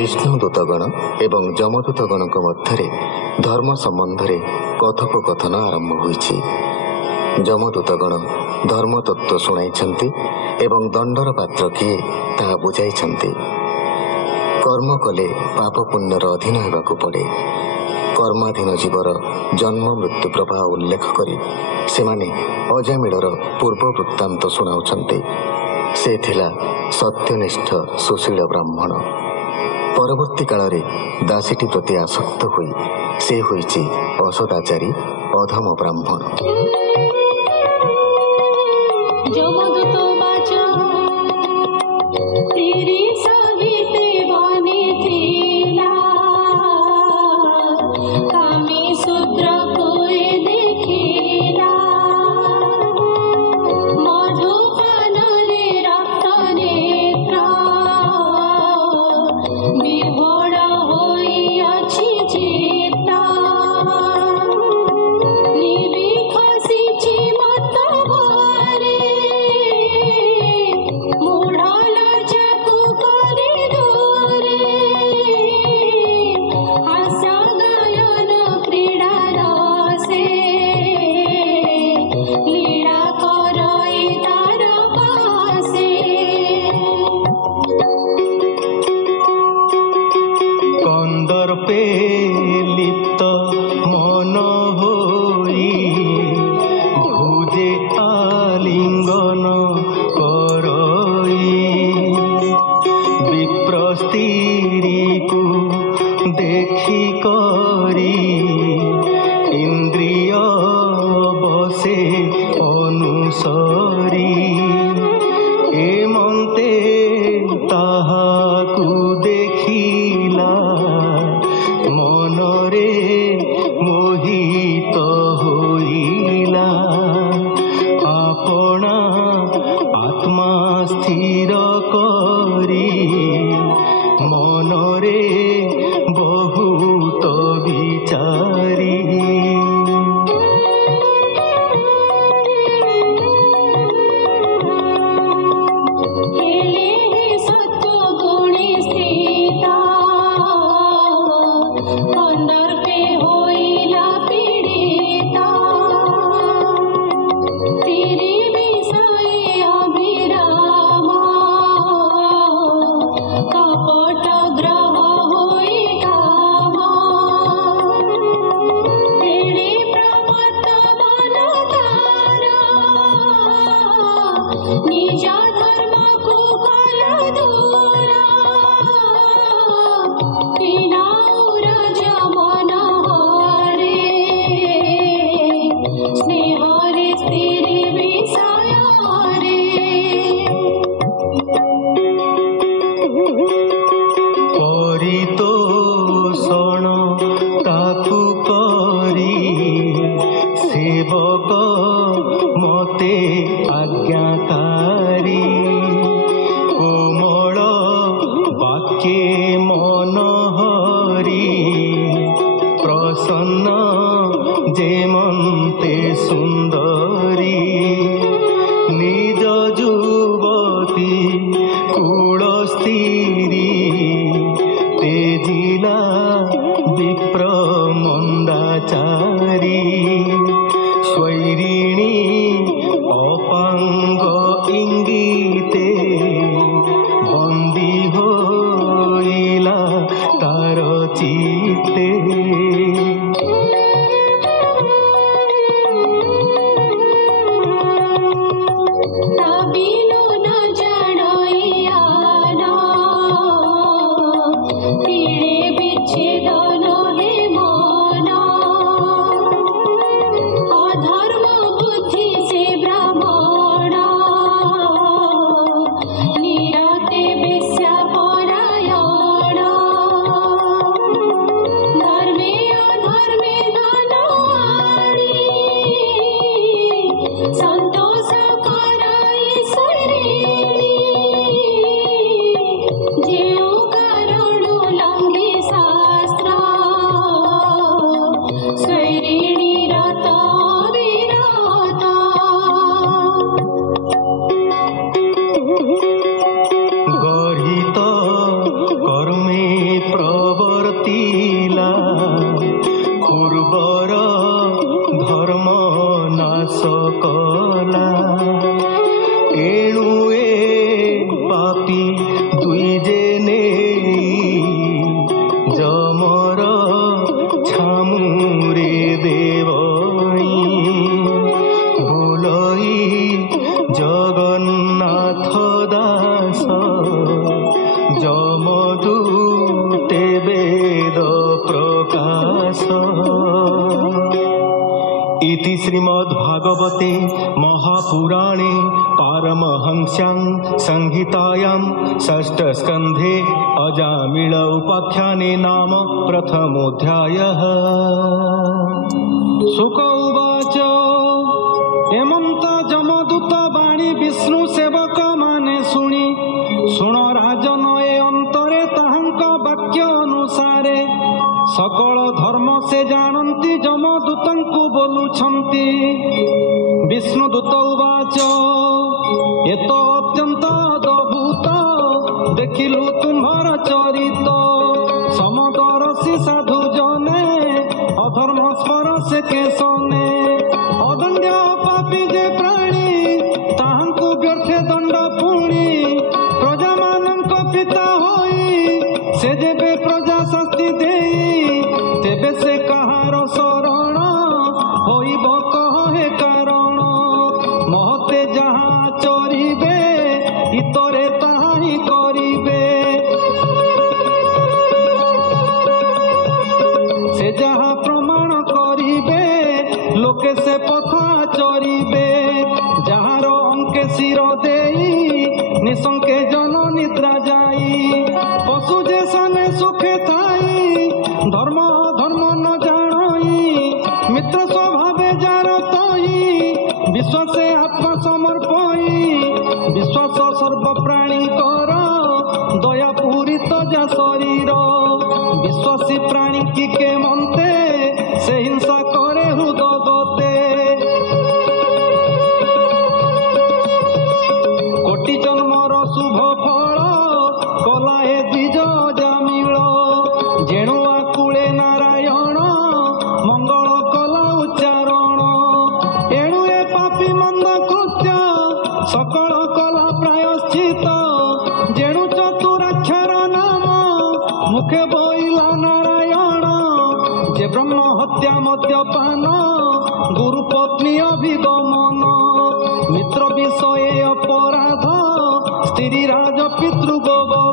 विष्णुदूतगण एवं जमदूतगण मध्य धर्म संबंध में कथोपकथन आरंभ होइछि। जमदूतगण धर्म तत्व शुणाई एवं दंडर पात्र किए ताहा बुझाई। कर्म कले पाप पुण्यर अधीन होगाकू पड़े। कर्माधीन जीवर जन्म मृत्यु प्रभाव उल्लेख करी सेमाने अजामिलर पूर्व वृत्तांत शुणाउछन्ते। से थिला सत्यनिष्ठ सुशील ब्राह्मण। परवर्ती काल रे दासीटी प्रति आसक्त होई से होइछि असदाचारी अधम ब्राह्मण। नाथ दास जमदूते वेद प्रकाश। इति श्रीमद्भागवते महापुराणे पारमहंस्यां संहितायां षष्ठस्कन्धे अजामिल उपाख्याने नाम प्रथमोऽध्यायः। शुक उवाच एमंत जमदूत बाणी विष्णु सेवक माने शुणी शुण राजन ए अंतरे ताहांक वाक्य अनुसारे सकल धर्म से जानती जमदूतंकु बोलुछंती। विष्णुदूत उवाच एत अत्यंत अद्भुत देखिलु तुम्हार चरित समदर्शी साधु जने अधर्म स्पर्श केशने अदंड पापी जे प्राणी ताहांकु व्यर्थे दंड पुणी प्रजा मानक पिता होई से जेबे प्रजा शास्ति देई तेबे से कहार शरण होइब कहे कारण महते जहाँ चरिबे इतरे ताहा ही करिबे से जहाँ प्रमाण करिबे लोके से पथा चरिबे जहार अंके शिर देई निशंके जन निद्रा जाई पशु जे सने सुखे थाई धर्म अधर्म न जानई मित्र स्वभावे जार तई विश्वासे आत्मा समर्पई विश्वास सर्व प्राणी कर दया पूरित जा शरीर विश्वासी प्राणी की के मनते से हिंसा करे हृदय कोटि जन्मर शुभ फल कला हे द्विज जामिल जेणु आकुले नारायण मंगल कला उच्चारण एणु ए पापी मंद कृत्य सकल कला प्रायश्चित जेणु चतुराक्षर नाम मुखे बोइला नारायण जे ब्रह्म हत्या मद्यपान गुरु पत्नी अभिगमन मित्र विषये अपराध स्त्री राज पितृ गोबर